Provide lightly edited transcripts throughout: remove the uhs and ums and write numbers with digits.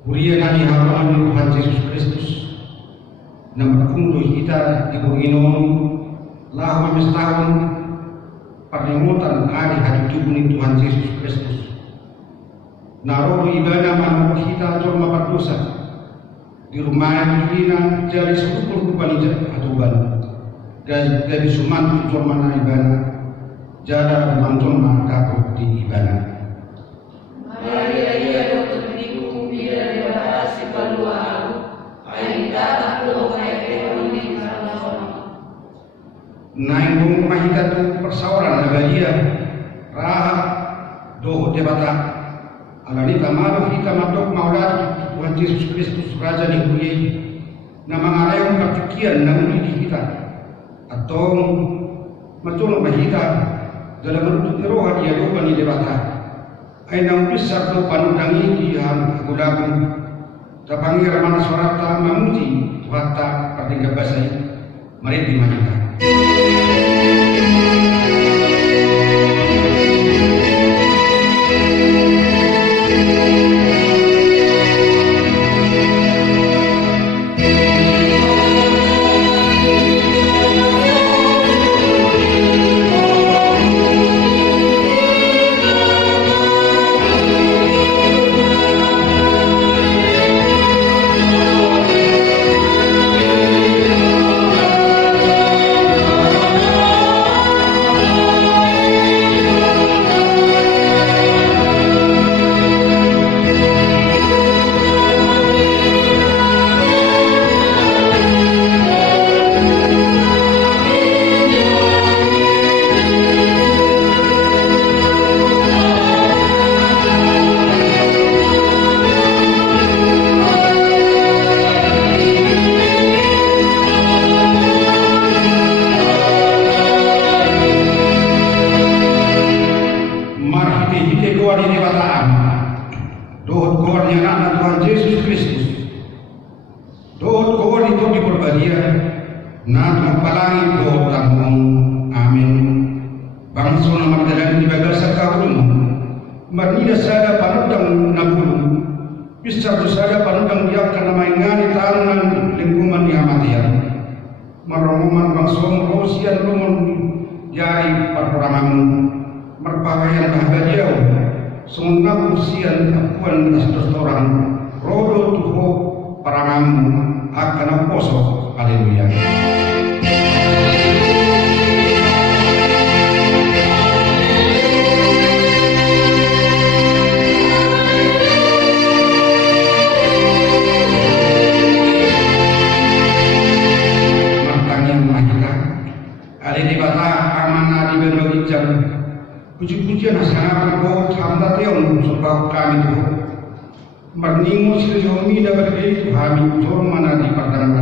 Hurianani harapan Tuhan Yesus Kristus na magkundoy kita di Panginoon laham tahun panimutan ari haditubo ni Tuhan Yesus Kristus. Naroon ibadah manok kita jol mapadusa di rumah kita jali sukul kupanija atuban gabi suman jol mana ibadah jada manjol makakot di ibadah. Maria ia dokter niku bila dewata si paluau ainda taklo kaya unik sama naing mahita tu persawaran nagalia raha doho debata alani tamalo kita matok maulat Tuhan Yesus Kristus Raja ni Huli na mangarayon kapikian na uli kita atau matulong mahita dalam menurut roha dia lupa ni debata ay nang pisar to panudangi di agulabon tapangir mana suarata mamuji wata patingga basay mari di mahita. Puji-pujian sangat kau hamda teon sebab kami tu berningu siljomi dapat kami jor mana di padang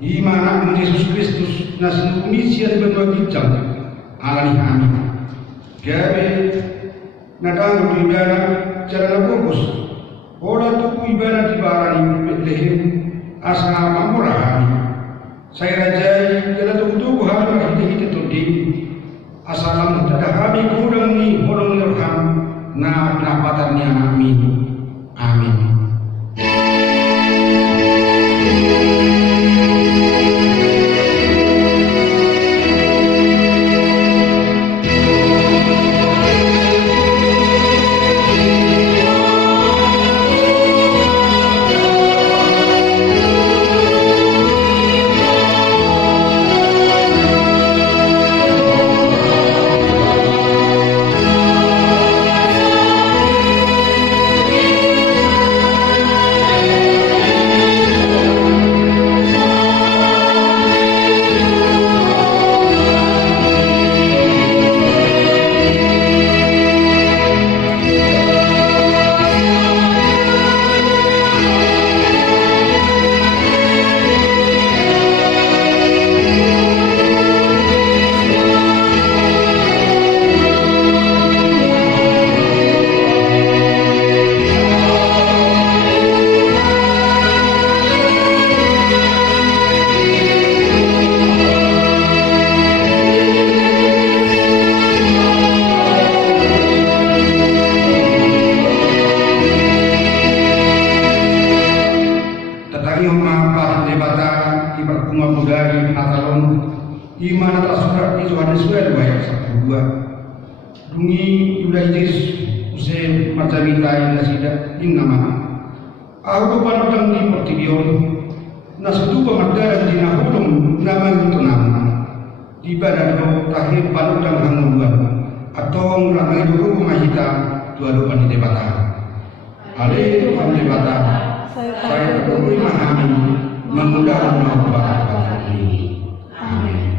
Imana Yesus Kristus nasun kunisian berbagi jam alani kami gawe nadang ibadah cara bagus ola tu ibadah di barani Bethlehem asal mamurah kami saya rajai jala tu hari kita tu di asalam tadahami kurang ni holong nirham na penampatannya amin amin. Yudaitis use macamita ina sida innama aku panodang di portibion nasudu pemadaran di nahulum naman itu nama di badan tahir panodang hanguluan atau merangai dulu mahita dua rupan di debata alih rupan debata saya bergurui memahami memudahkan maupun ini. Amin.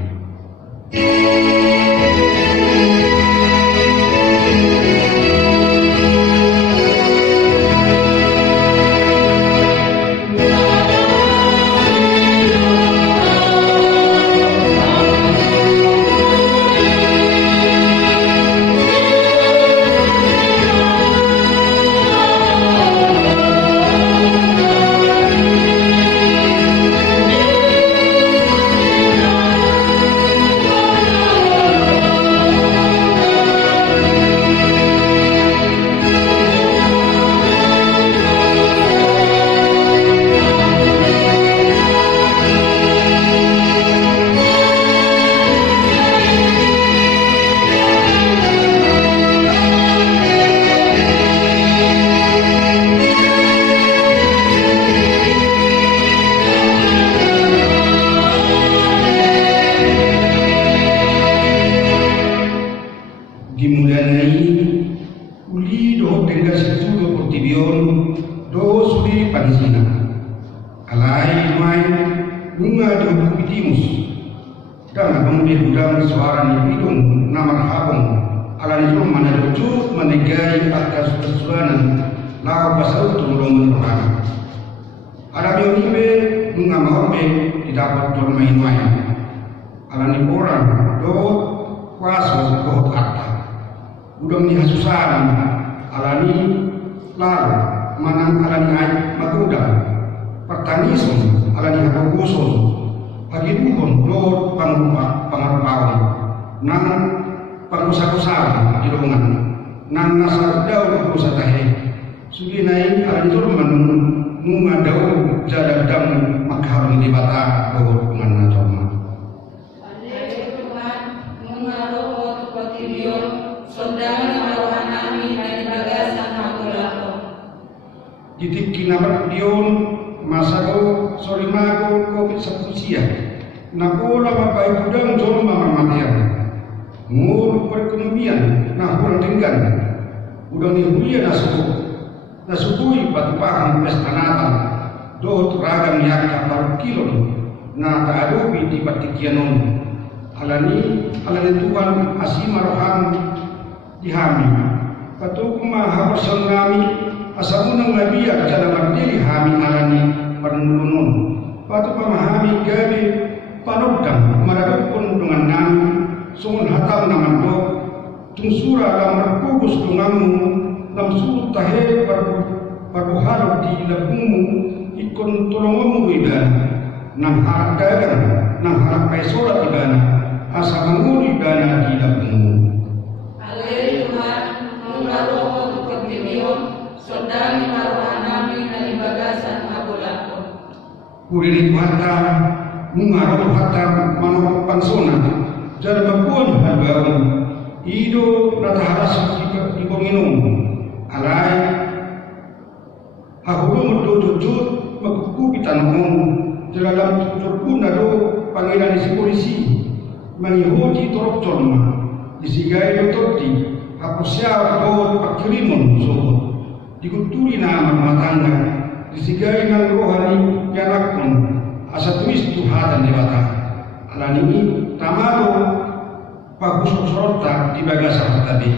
Dimulai uli do tengah situ do portibion do suri panisina alai mai bunga do kupitimus dan kemudian udang suara ni hidung namar habong alai itu mana lucu menegai atas kesulitan lau pasal turun rohani ada bionibe bunga mahorbe didapat do main alai orang do kuasa do harta udang ni hasusan alani lalu manang alani ay magudang pertanisun alani hapugusun pagibuhon lor pangarpawan nang pangusakusawan ilungan nang nasa daw kusatahe sugi naik alani turman munga daw jadagdam magharong di bata bawat pengan na Sondang maruhan nami dari bagasan magulako. Didik kinabar diyon masago solimago COVID sa pusiya. Napula mabay budang jom mamamatian. Ngulu perekonomian na hulang tinggan. Udang ni hulia nasubui patupahang pesta Natal. Do ragam yakka paru kilon na taadubi di patikianon. Alani Tuhan asima rohani dihami patukuma hawasan kami asamunang nabiyak dalam mandiri hami alani penulunun patu pamahami gabi panodang maradukun dengan nami sungun hatam namando tungsura lamar kugus dungamu lam surut tahe paruhalu di labumu ikon tolongomu iban nang harap dagang nang harap paisolat iban asa menguri dana di labumu Mengaruh kebibion sondang maruhan nami dari bagasan magulako. Kurini hata mengaruh hata mano pansona jadi mabuan hagaun ido nataharas di penginum alai hahulu mendudut makuku bitanong dalam terpuna do panggilan isi polisi mengihoti torok colma disigai dototi hapusya do pakirimun so dikuturi nama matangga disigai nang rohani yanakun asa tuis Tuhan dewata alani tamaro pagus sorota di bagasan tadi.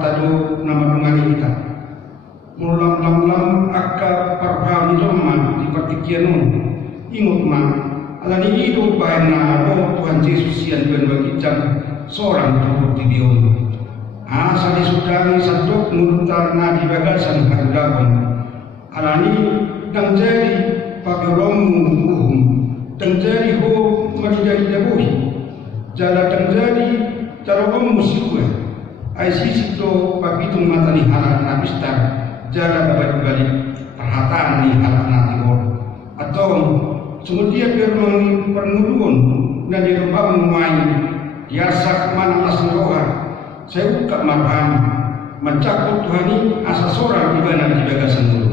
tado nama dungani kita. Mulam lam akka parhami zaman di partikianu ingut ma alani hidup bahana roh Tuhan Yesus yang berbagi seorang turut di bion. Asal disudani satu murutar na di bagasan hadapon. Alani dang jadi pageromu uhum dang jadi ho menjadi dabuhi. Jala dang jadi tarawam musikwe. Ai sisi to papitung mata ni halak na bistar. Jala balik perhataan ni halak na tibor. Atau semudia firman pernudun dan di rumah main biasa kemana alas roha saya buka marham mencakup Tuhan ini asa seorang di mana di bagasan dulu.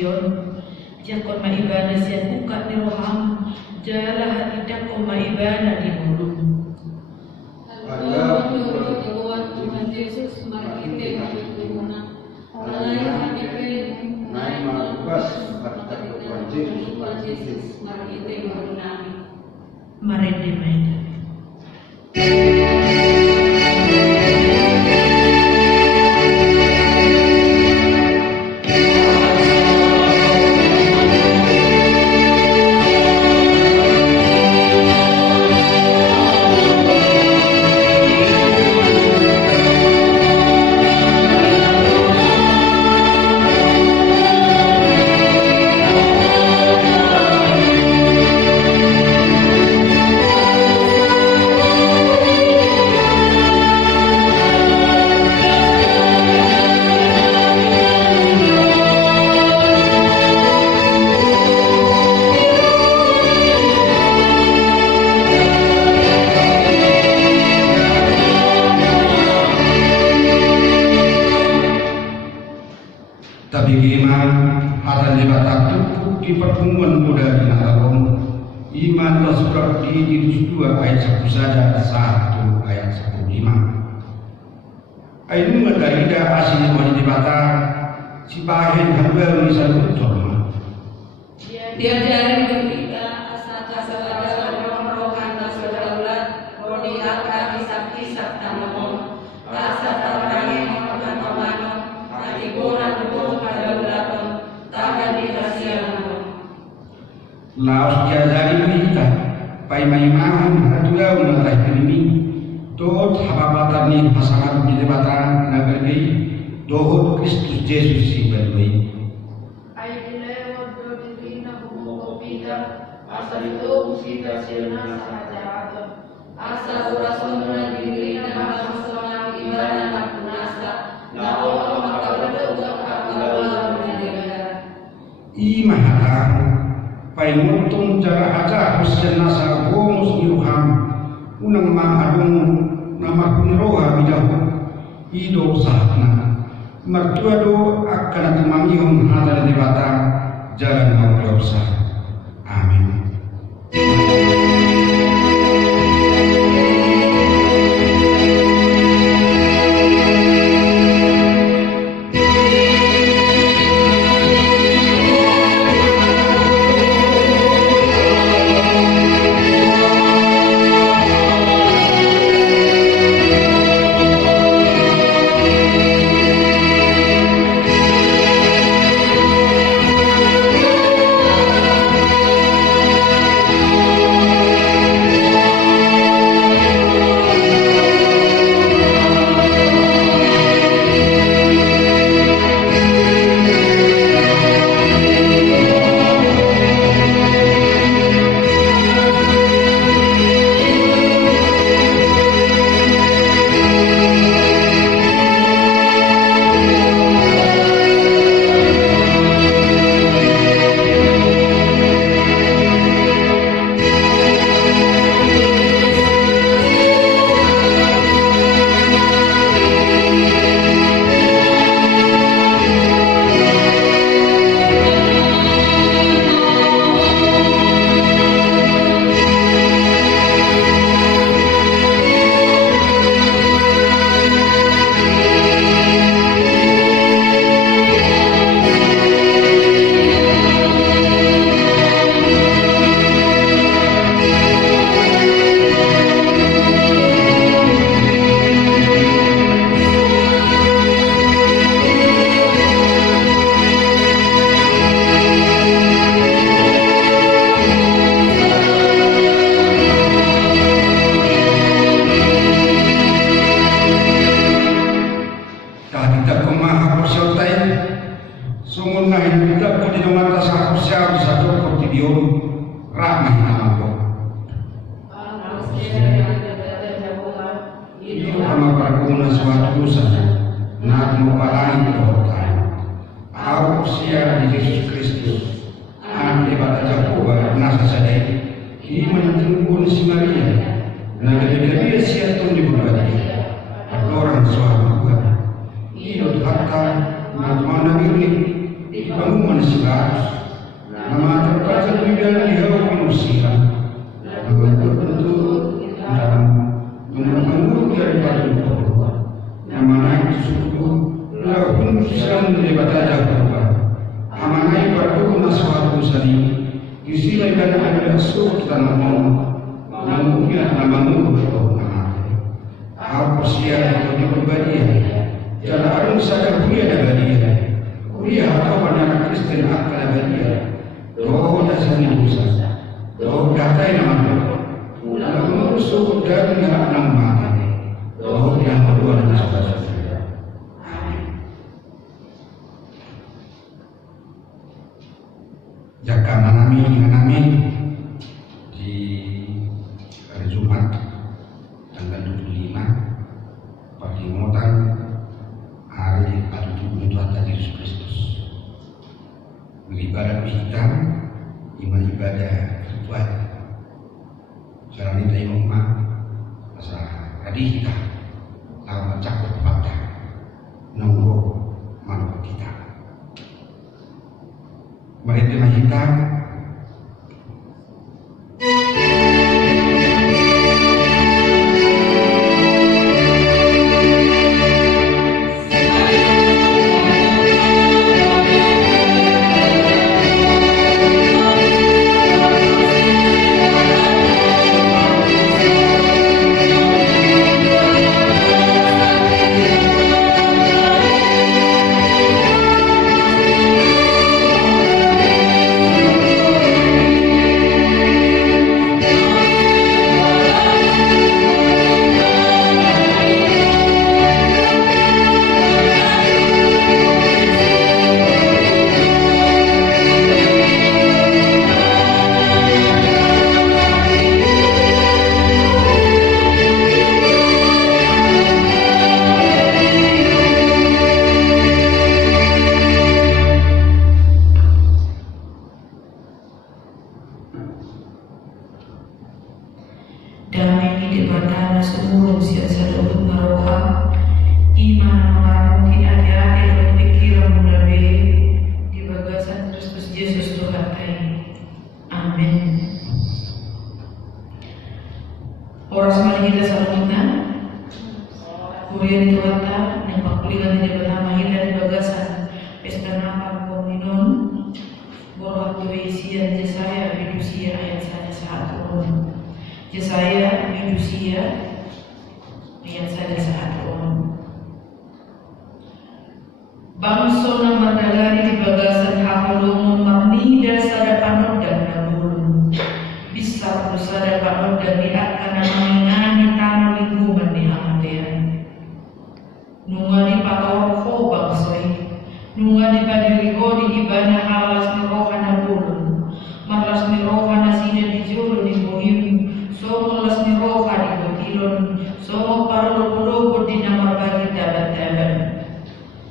Sion, jakon maibana sian buka ni roham, jala hati dakon maibana di mulut. Halo, menurut Tuhan Yesus, mari kita berdoa. Allah yang naik malubas pada Tuhan Yesus, mari kita berdoa. Mari dimainkan. di pertemuan muda di Natalon, iman tersurat di Titus 2 ayat 1 saja 1 ayat 15. Ayat mengadaidah asli wajib bata si bahin hamba misal utama. Diajarin berita asal kasar roh-rohan kasar-daulat rodi akan kisah-kisah tanamon asal tarangin rohan-rohan hati kurang betul pada ulapon tahan di hasian. Laos diajari berita pai maimahan hatulau mengatah kelimi dohot hababatan ni pasangan bidebatan nagargai dohot Kristus Yesus si balwai. Asal itu musibah sirna sahaja asal rasulna diri nama rasulna ibadah nak nasa na orang maka berdoa kepada Allah. Imahata pai mutung cara aja Hussein nasa gomus yuham unang mahadung nama kunroha bidahu ido sahna mertua do akan temamihum hadal debata jalan mau usah. Amin. bangunan silatus, nama terbaca pidana di hawa manusia, nama terbentuk dalam menurut daripada Allah, nama naik suku, lahun silam daripada jawaban, nama naik berdoa suatu sani, istilah dan ada suku tanah namunnya nama nurul nama, apa siapa yang berbadi, jalan arung sadar kuliah dan dia. Kuliah atau pandangan Kristen akal badia, doa dasarnya dosa, doa katai nama, mula mengurus suku dan nggak nama, doa yang kedua dan saudara. Jaka menami di hari Jumat tanggal 25 pagi ngotan hari adu Tuhan Yesus Kristus. Ibadah hitam, iman ibadah ritual. Sekarang ini tayong umat sa hadita, lawan cakot patah, nunggu manuk kita. Mari tema hitam. Bangsa nama dalari di bagasan hakulungun marnida sada panod dan nabulun. Bisa bersada panod dan diakan namangingani tanah lingkungan di handean. Nunga di patorko bangsoi, nunga di padiriko di ibana halas ni roha nabulun. Malas ni roha nasida di jolo di bohim, somo las ni roha di botilon, somo parlo-parlo di nama bagi tabat-tabat.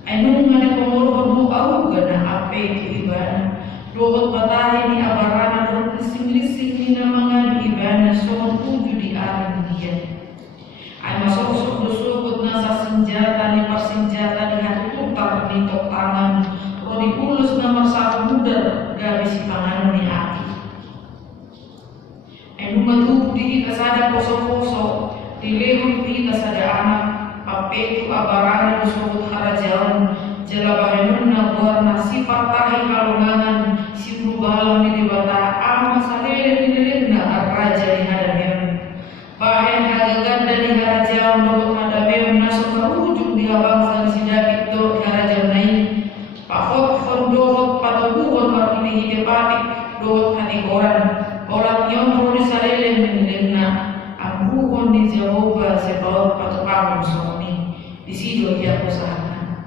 Ainung ngane pemuluhan mu au gana ape itu ibana dohot batahe ni abarana dohot lising-lising ni namangan ibana sohon tuju di aran dia ay masok-sok dosokot nasa senjata ni persenjata ni hati tutar ni tok tangan rodi ulus na masaku mudar gabi si panganon ni aki ainung matupu di kita sada poso-poso dilehut di kita sada anak papetu abarana dosokot harajalan jalabahenun na warna sifat tahi kalungangan si perubahan ni dibata ama salele ni na raja di hadapan bahen hagagan dari harajalan dokot hadapan nasuk ke ujung di abang si David do harajalan naik pakot kondohot patubuhon martini hidepatik dohot hati koran olat nyomro di salele ni na ambuhon di Jehovah sebaut patukamun soni di sido dia usahakan.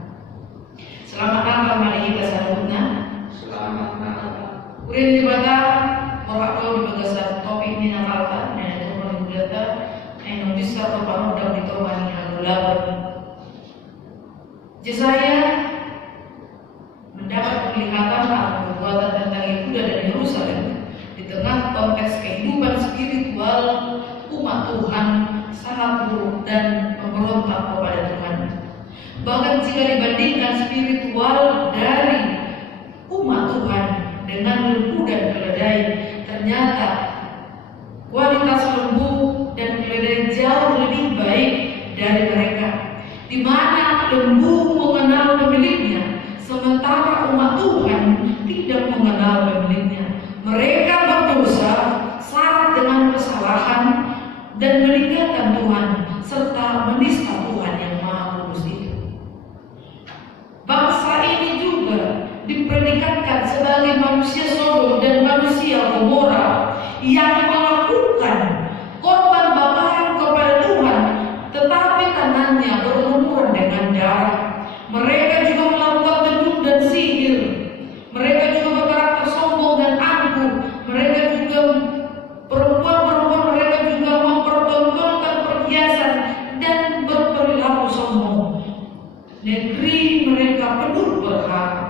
Selamat natal mari kita sambutnya. Selamat natal. Urin di bata orang tua di bagasan topik ini nakalkan dan itu paling data yang bisa terbangun dan ditomani alulaban. Yesaya mendapat penglihatan akan perbuatan tentang Yehuda dan Yerusalem di tengah konteks kehidupan spiritual umat Tuhan sangat buruk dan memberontak kepada Tuhan. Bahkan jika dibandingkan spiritual dari umat Tuhan dengan lembu dan keledai. Ternyata kualitas lembu dan keledai jauh lebih baik dari mereka, di mana lembu mengenal pemiliknya, sementara umat Tuhan tidak mengenal pemiliknya. Mereka berdosa, syarat dengan kesalahan, dan meninggalkan Tuhan serta menista Tuhan yang Maha Kudus itu. Bangsa ini juga dipredikatkan sebagai manusia Sodom dan manusia Gomora yang melakukan korban bakaran kepada Tuhan, tetapi tangannya berlumuran dengan darah. Mereka juga melakukan tenung dan sihir. Mereka juga berkarakter sombong dan angkuh. Mereka juga perempuan-perempuan mereka juga mempertontonkan perhiasan dan berperilaku sombong. Negeri mereka penuh berhala.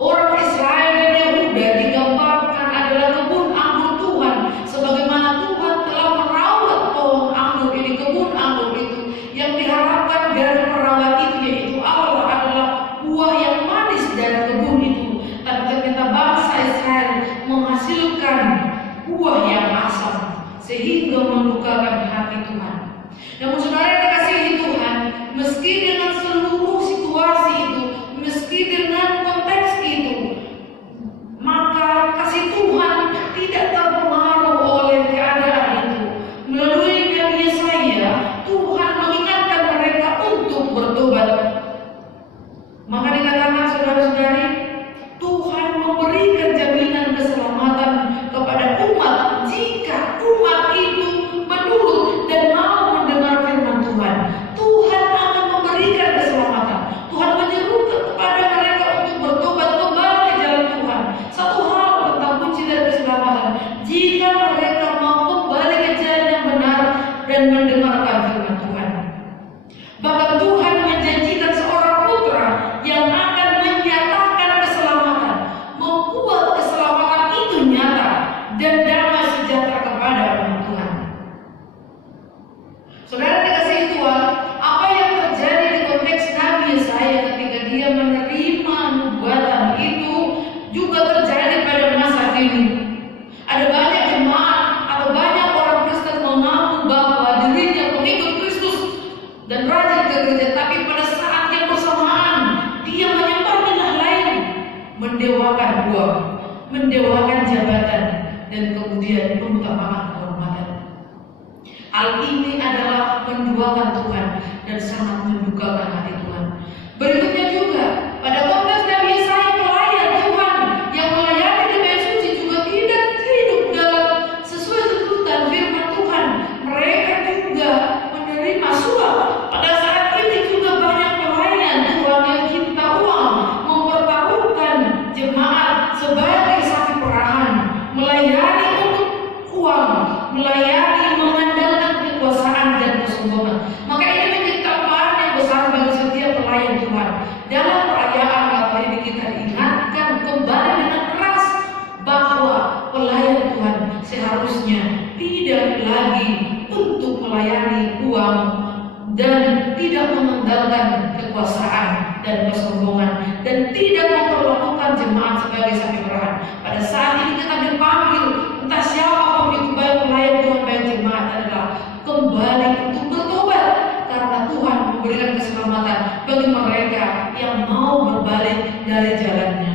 Orang Israel dan Yehuda digambarkan adalah kebun anggur Tuhan, sebagaimana Tuhan telah merawat pohon anggur ini, kebun anggur itu. Yang diharapkan dari perawat itu yaitu Allah adalah buah yang manis dari kebun itu. Tapi ternyata bangsa Israel menghasilkan buah yang asam, sehingga melukakan hati Tuhan. Namun saudara yang dikasihi Tuhan, meski dengan seluruh situasi itu, meski dengan konteks itu, maka kasih Tuhan tidak terpengaruh oleh keadaan itu. Melalui Nabi Yesaya, Tuhan mengingatkan mereka untuk bertobat. Maka dikatakan saudara-saudari, Tuhan memberikan jaminan keselamatan kepada umat jika umat itu menurut dan mau mendengar firman Tuhan. Tuhan akan memberikan keselamatan. Tuhan menyeru kepada mereka untuk bertobat kembali ke jalan Tuhan. Satu hal tentang kunci dari keselamatan, jika mereka mau kembali ke jalan yang benar dan mendengarkan firman Tuhan. Bahkan Tuhan menjanjikan seorang putra yang akan menyatakan keselamatan, membuat keselamatan itu nyata dan damai sejahtera kepada umat Tuhan. Saudara dikasihi Tuhan, apa yang terjadi di konteks Nabi Yesaya ketika dia menerima nubuatan itu juga terjadi pada masa kini. Ada banyak jemaat atau banyak orang Kristen mengaku bahwa dirinya pengikut Kristus dan rajin ke gereja, tapi pada saat yang bersamaan dia menyembah ilah lain, mendewakan uang, mendewakan jabatan, dan kemudian mengutamakan kehormatan. Hal ini adalah menduakan Tuhan dan sangat mendukakan hati Tuhan. Berikutnya juga pada konteks Nabi Yesaya, pelayan Tuhan yang melayani di bait suci juga tidak hidup dalam sesuai tuntutan firman Tuhan. Mereka juga menerima suap. Pada saat ini juga banyak pelayan Tuhan yang cinta uang, mempertaruhkan jemaat sebagai sapi perahan, melayani untuk uang, melayani mengandalkan kekuasaan dan kesombongan. Maka ini menjadi tamparan yang besar bagi setiap pelayan Tuhan. Dalam perayaan kali ini kita diingatkan kembali dengan keras bahwa pelayan Tuhan seharusnya tidak lagi untuk melayani uang dan tidak mengandalkan kekuasaan dan kesombongan dan tidak memperlakukan jemaat sebagai sapi perahan. Pada saat ini kita dipanggil, entah siapapun itu, baik pelayan Tuhan baik jemaat, adalah kembali untuk bertobat karena Tuhan memberikan keselamatan bagi mereka yang mau berbalik dari jalannya.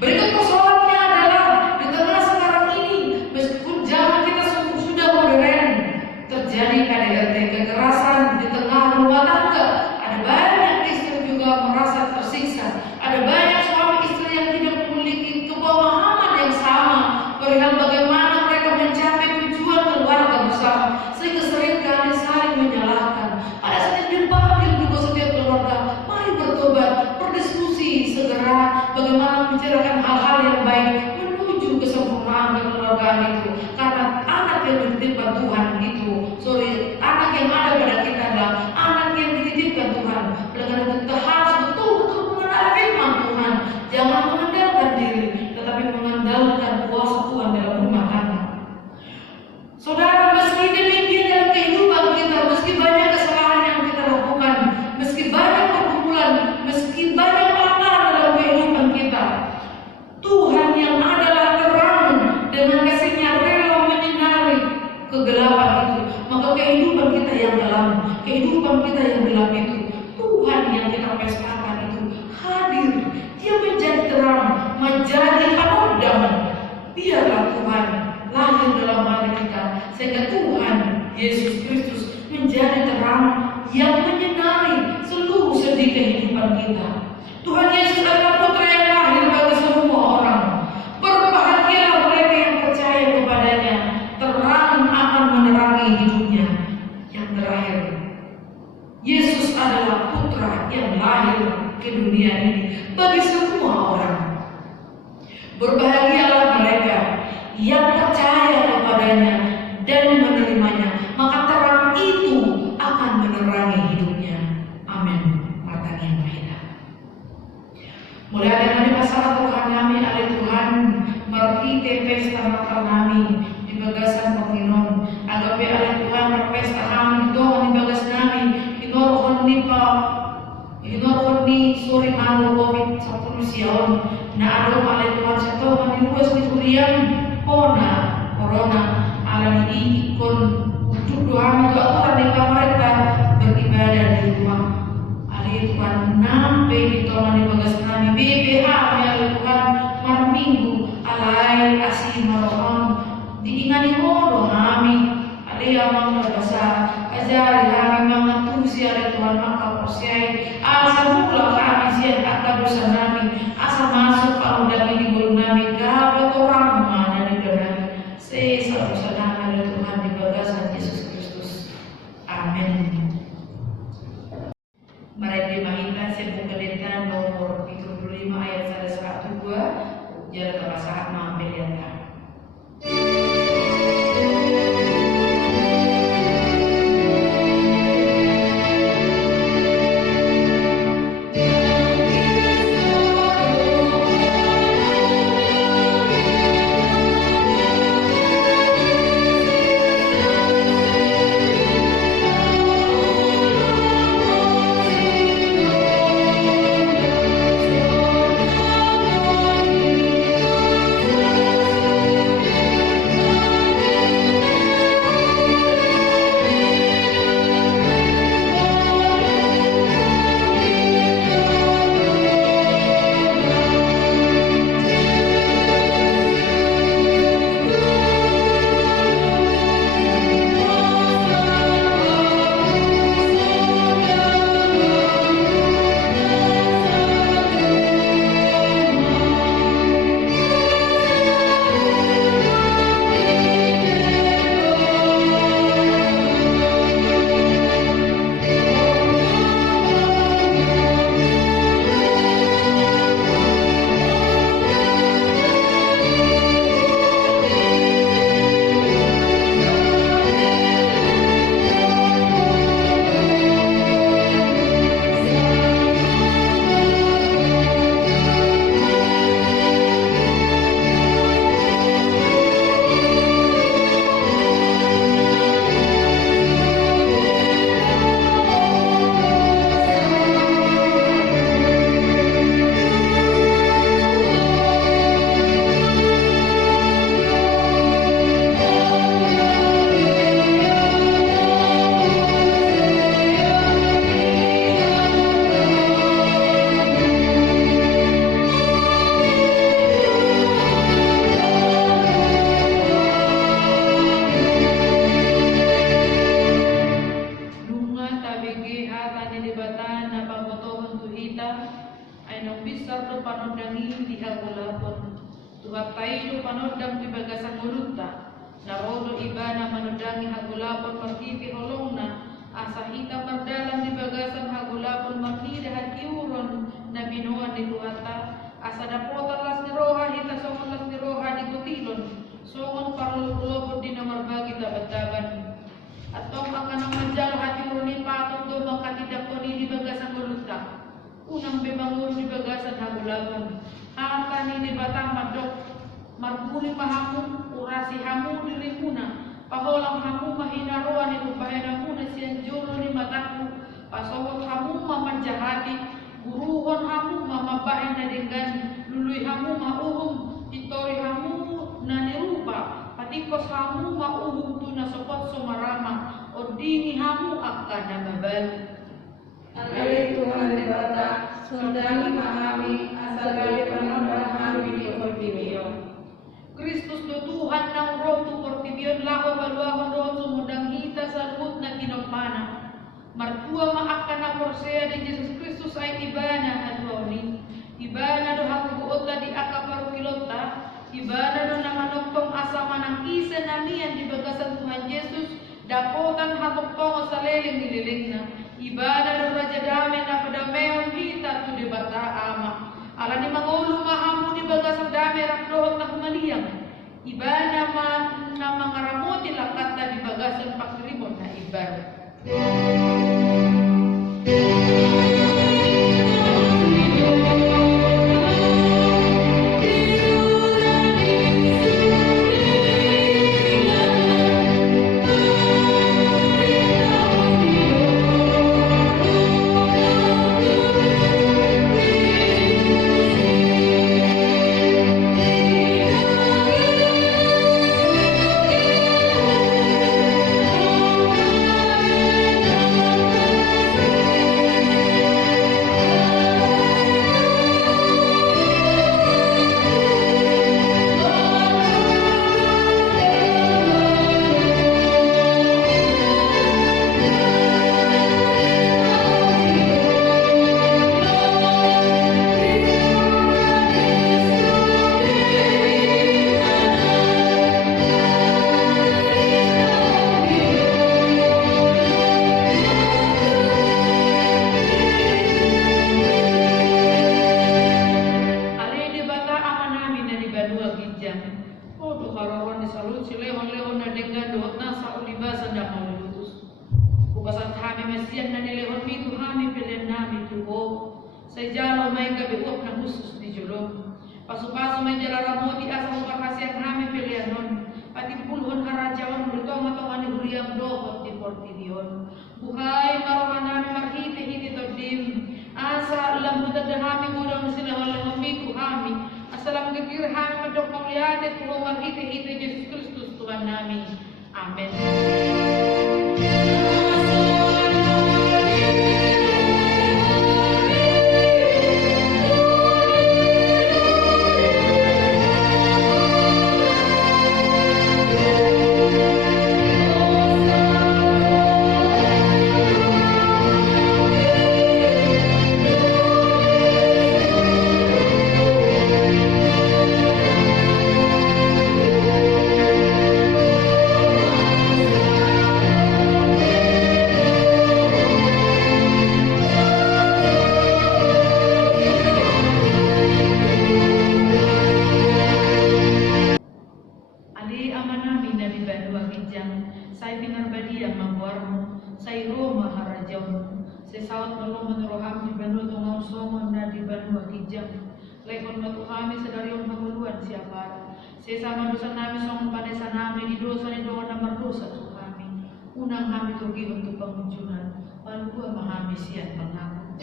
Berikut persoalannya adalah di tengah sekarang ini, meskipun zaman kita sudah modern, terjadi KDRT, kekerasan di tengah rumah tangga. Ada banyak istri juga merasa tersiksa. Ada banyak suami istri yang tidak memiliki pemahaman yang sama perihal bagaimana mereka mencapai tujuan keluarga bersama, sehingga seringkali saling menyalahkan. Pada saat yang dipanggil juga setiap keluarga, mari bertobat, berdiskusi segera bagaimana membicarakan hal-hal yang baik menuju kesempurnaan kekeluargaan itu. Karena anak yang dititipkan Tuhan itu, anak yang ada pada kita adalah anak yang dititipkan Tuhan. Oleh karena itu kita harus betul-betul mengenal firman Tuhan. Jangan mengandalkan diri, tetapi mengandalkan kuasa Tuhan dalam rumah tangga. Saudara, meski demikian dalam kehidupan kita, meski banyak kesalahan yang kita lakukan, meski banyak pergumulan, meski banyak atau kehidupan kita yang dalam, kehidupan kita yang gelap itu, Tuhan yang kita pestakan itu hadir. Dia menjadi terang, menjadi penodam. Biarlah Tuhan lahir dalam hati kita, sehingga Tuhan Yesus Kristus menjadi terang yang menyinari seluruh sedi kehidupan kita. Tuhan Yesus adalah Putra yang lahir bagi semua orang. Berbahagialah mereka yang percaya kepadanya. Terang akan menerangi hidupnya. Yang terakhir, Yesus adalah Putra yang lahir ke dunia ini bagi semua orang. Berbahagialah mereka yang percaya kepadanya dan menerimanya, maka terang itu akan menerangi hidupnya. Amin. Mata yang mahina. Mulai dari pasal Tuhan kami, ada Tuhan, merti pesta Natal kami di bagasan penginon. Agape ada Tuhan berpesta kami, Tuhan di bagas kami, inorhon ni sore anu COVID-19 siaon. Na ado ala Tuhan sa Tuhan di luas di Surian, corona ala ni ikon untuk doa itu aturan di mereka beribadah di rumah. Ali Tuhan nampe di Tuhan di bagas kami BPH ya Tuhan malam minggu alai asih marohon diingani mono kami ali amang berbahasa ajari kami mengetusi ala Tuhan maka persiai asa mula kami siap akan dosa kami asa masuk kalau dami di gulung kami gabat orang mana di kami sesa dosa kami ala Tuhan di bagasan Yesus Kristus. Amin. Mari dimahina sebuah kedentan nomor 35 ayat 102 jalan kebasahan mampelianta. Tuhataido panodam di bagasan mulutta, narodo ibana manodangi hagulapon markiti holongna, asahita mardalan di bagasan hagulapon markida hatiuron na binuan di tuhata, asadapotan las ni roha hita songon las ni roha di kutilon, songon parlululobod di namarbagi tabataban. Atong akan menjal hatiuron ni patong do makatidakoni di bagasan mulutta, unang bebangun di bagasan hagulapon. Atani di batang madok marpuri mahamun urasi hamu dirimuna paholang hamu mahinaroan itu bahenamuna siang jolo ni mataku pasawat hamu mamanjahati guruhon hamu mamabain na dengan lului hamu mauhum hitori hamu na nirupa patikos hamu mauhum tu na sopot somarama od dini hamu akan mabal. Alai Tuhan debata, sondangi mahami, asal dari panonda kami di Portibion. Kristus do Tuhan nang roh tu Portibion laho baluahon roh sumudang hita sarut na kinopana. Martua maakan na porsea de Jesus Kristus ay ibana adwani. Ibana do hakuota di akaparukilota. Ibana do namanokpong asama ng isa namian di bagasan Tuhan Yesus. Dapotan hatokpong sa leling nililing na. Ibana do raja dame na padameon hita tu di bata ama. Ala ni mangulo maamu di bagasan dame rakdohot na humaliyang. Ibana na mangaramoti lakata di bagasan pakribon na ibar. Sejalo may gabiup na husus di julong. Pasu-pasu may jalaramoti asal pakasian kami pilihanon. Pati pulhon harajawan bertong atau ani huriam dohot di Portibion. Buhay marohan nami marhiti-hiti todim. Asa lambutan dahami mudang silahon miku kami. Asalam gegir kami medok mauliade tuho marhiti-hiti Yesus Kristus Tuhan nami. Amin. Sesama dosa nami song padesa nami di dosa ni doa nomor dosa tu kami. Unang kami tugi untuk pengunjungan. Lalu memahami siat mengaku.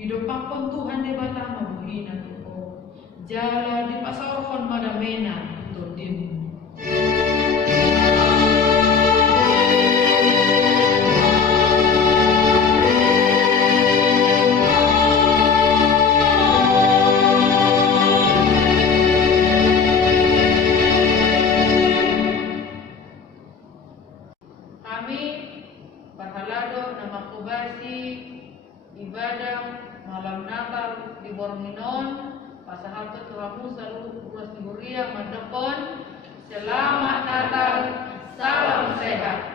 Hidupakon Tuhan de bata mabuhina tuho. Jala di pasarkon madamena tutim. Kami berhalado na makubasi ibadah malam Natal di Borminon, pasahal ketuamu selalu uras di Huria madakon Selamat Natal, salam sehat.